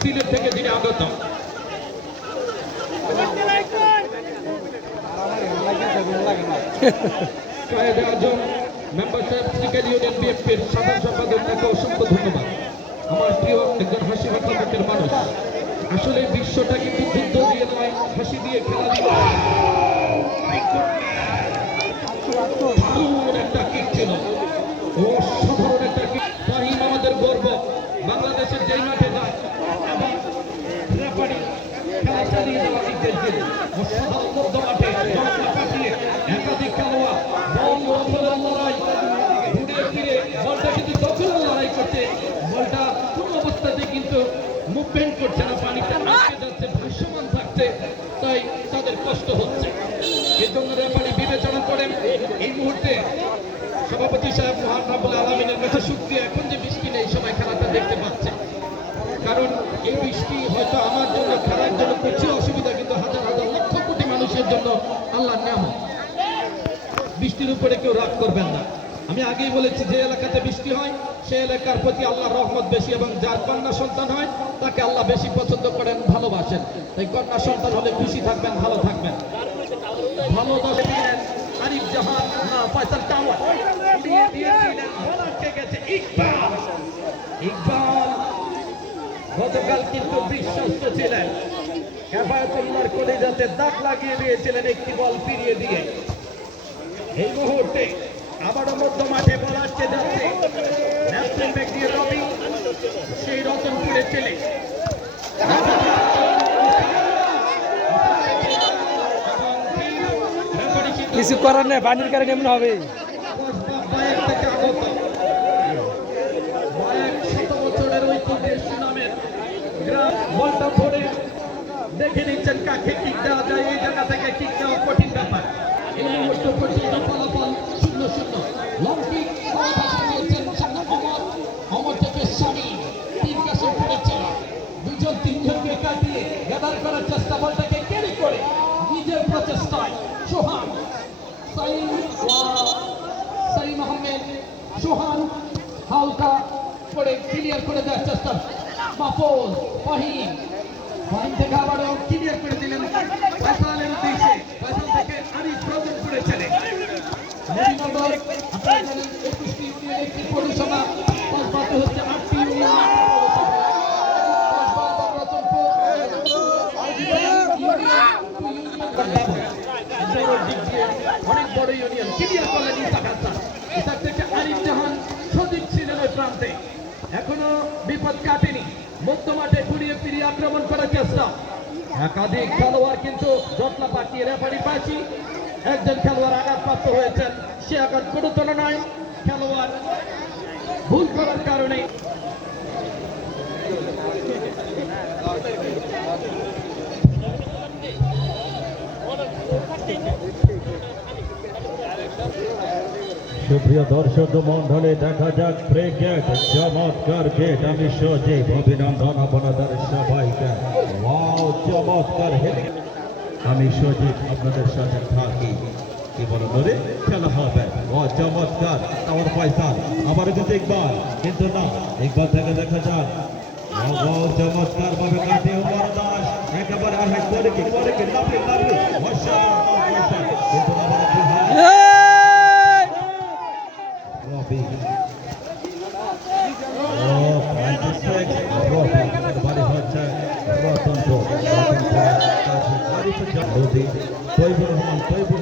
সিলেট থেকে যিনি আগত। মেম্বার সাহেব সিকেল ইউনিয়ন বিএনপির সাধারণ আমার প্রিয় একজন হাসি হাসি মানুষ, আসলে বিশ্বটা কিন্তু দিয়ে নয়, হাসি দিয়ে খেলা একটা কিক ছিল। চালিয়ে বলটা কিন্তু দখলের লড়াই করছে না পানিটা আটকে যাচ্ছে ভাসমান থাকছে তাই তাদের কষ্ট হচ্ছে এর জন্য রেফারি বিবেচনা করেন এই মুহূর্তে সভাপতি সাহেব মহান রাবুল বৃষ্টির উপরে কেউ রাগ করবেন না। আমি আগেই বলেছি, যে এলাকাতে বৃষ্টি হয়, সে এলাকার প্রতি আল্লাহর রহমত বেশি এবং যার কন্যা সন্তান হয়, তাকে আল্লাহ বেশি পছন্দ করেন, ভালোবাসেন। তাই কন্যা সন্তান হলে খুশি থাকবেন, ভালো থাকবেন। ভালো গতকাল কিন্তু বিশ্বস্ত ছিলেন। হেফায়তুল্লাহর করে যাতে দাগ লাগিয়ে দিয়েছিলেন একটি বল ফিরিয়ে দিয়ে। এই মুহূর্তে আবারও মধ্য মাঠে বল আসতে যাচ্ছে ন্যাশনাল ব্যাগ দিয়ে রবি সেই রতনপুরের ছেলে। কিছু করার নেই পানির কারণে এমন হবে। দেখে নিচ্ছেন কাকে কিক দেওয়া যায় এই জায়গা থেকে কিক দেওয়া কঠিন ব্যাপার এই মুহূর্তে পর্যন্ত ফলাফল শূন্য লং কিক অমর অমর থেকে স্বামী তিন করার চেষ্টা বলটাকে ক্যারি নিজের প্রচেষ্টায়। সোহান সাইন সাইন আহমেদ, সোহান, হালকা করে ক্লিয়ার করে দেওয়ার চেষ্টা। মাহফুজ ফাহিম। ফাহিম থেকে আবারও ক্লিয়ার করে দিলেন ফয়সালের উদ্দেশ্যে ফয়সাল থেকে আরিফ প্রয়োজন করেছিলেন বড় ইউনিয়ন ক্লিয়ার করলেন ইসাক থেকে আরিফ জাহান সজীব ছিলেন ওই এখনও বিপদ কাটেনি। মধ্য মাঠে ঘুরিয়ে ফিরিয়ে আক্রমণ করার চেষ্টা। একাধিক খেলোয়াড় কিন্তু জটলা পাকিয়ে রেফারি পাচ্ছি। একজন খেলোয়াড় আঘাতপ্রাপ্ত হয়েছেন। সে আঘাত গুরুতর নয় খেলোয়াড় ভুল করার কারণে। সুপ্রিয় দর্শক, মন্ডলে দেখা যাক প্রে গেট চমৎকার গেট আমি সজীব, অভিনন্দন আপনাদের সবাইকে। চমৎকার আমি সজীব, আপনাদের সাথে থাকি। বলো ধরে খেলা হবে ও চমৎকার। আমার পয়সা আবার কিন্তু ইকবাল কিন্তু না ইকবাল থেকে দেখা ও চমৎকার ভাবে কাটে উমর দাস। একেবারে আর হাই করে কি করে কি বর্ষা বর্ষা কিন্তু আবার দুই হাত Robbie. 96. Robbie. বাড়ি হচ্ছে রতনপুর রতনপুর বাড়িতে নদী তৈবুর রহমান তৈবুর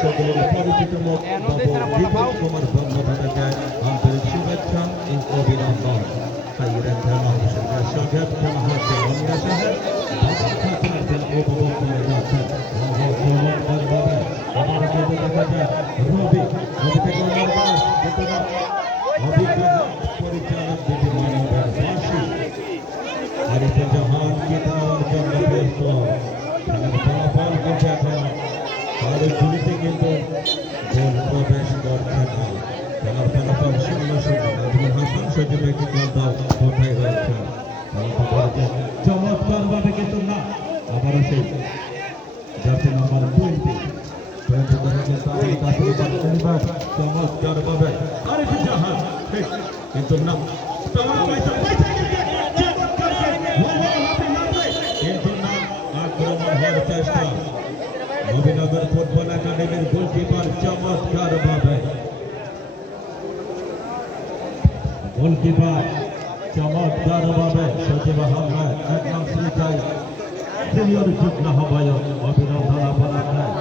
সকলের পরিচিত মুখ বাবু দীপক কুমার ব্রহ্ম আন্তরিক শুভেচ্ছা ও অভিনন্দন খাইয়ের খেলা হোসেনের সঙ্গে খেলা হচ্ছে অন্য সাহেব বাবা খাতুনের উপভোগ করে কিন্তু গোল প্রবেশ করছে না খেলার ফলাফল কিন্তু না আবারও কাছে চমৎকার ভাবে আরিফুল জাহান ঠিক, কিন্তু না তোমার পয়সা পয়সা কিন্তু না আক্রমণ হওয়ার চেষ্টা নবীনগর ফুটবল একাডেমির গোলকিপার চমৎকার ভাবে গোলকিপার চমৎকার ভাবে সচিব আহমেদ এক নাম সিলিকায় সিনিয়র যুগ্ম আহ্বায়ক অভিনন্দন আপনার